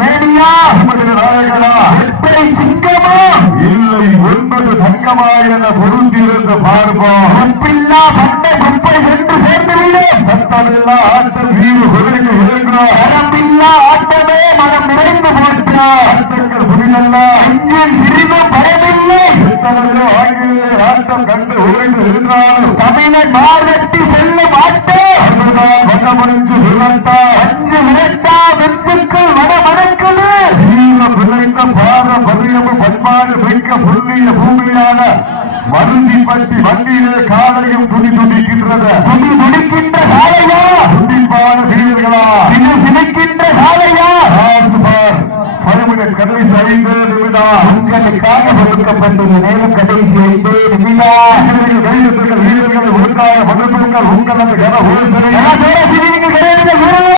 Mania நாயகனா எட்டை சிங்கமா இல்லை 9 தங்கமா என பொருந்திருந்த பார்ப்போம். ஒப்பில்லா பட்டை குப்பை சென்று சேர்ந்துவிடு. சத்தமில்லா ஆட்டம் வீடு குறைந்து இருக்கிறோம். வரம்பில்லா ஆட்டமே மனம் நிறைந்து போற்றார். ஆட்டங்கள் புரியல்ல இன்றின் சிறிதும் பயமில்லை. எத்தனையோ ஆங்கிலேய ஆட்டம் கண்டு உறைந்து இருந்தாலும் தமிழன் மார்கட்டி செல்லும் ஆட்டம் அதுதான் வடமறிஞ்சு விரட்டா அஞ்சு விரட்டா வெற்றுக்கள் வடமணக்குது. வீரம் விளைந்த பார பதியமும் பண்பாடு மிக்க புள்ளிய பூமியான மருந்திப்பட்டி வண்டியிலே காலையும் துணி துடிக்கின்றது. துணி துடிக்கின்ற சாலையா துடிப்பான வீரர்களா இது சிரிக்கின்ற சாலையா கடைசி 5 நிமிடம் உங்களுக்காக கொடுக்கப்பட்டது. நேரம் கடைசி 5 நிமிடம். வீரர்களை உங்களுக்காக மதிப்புகள் உங்களது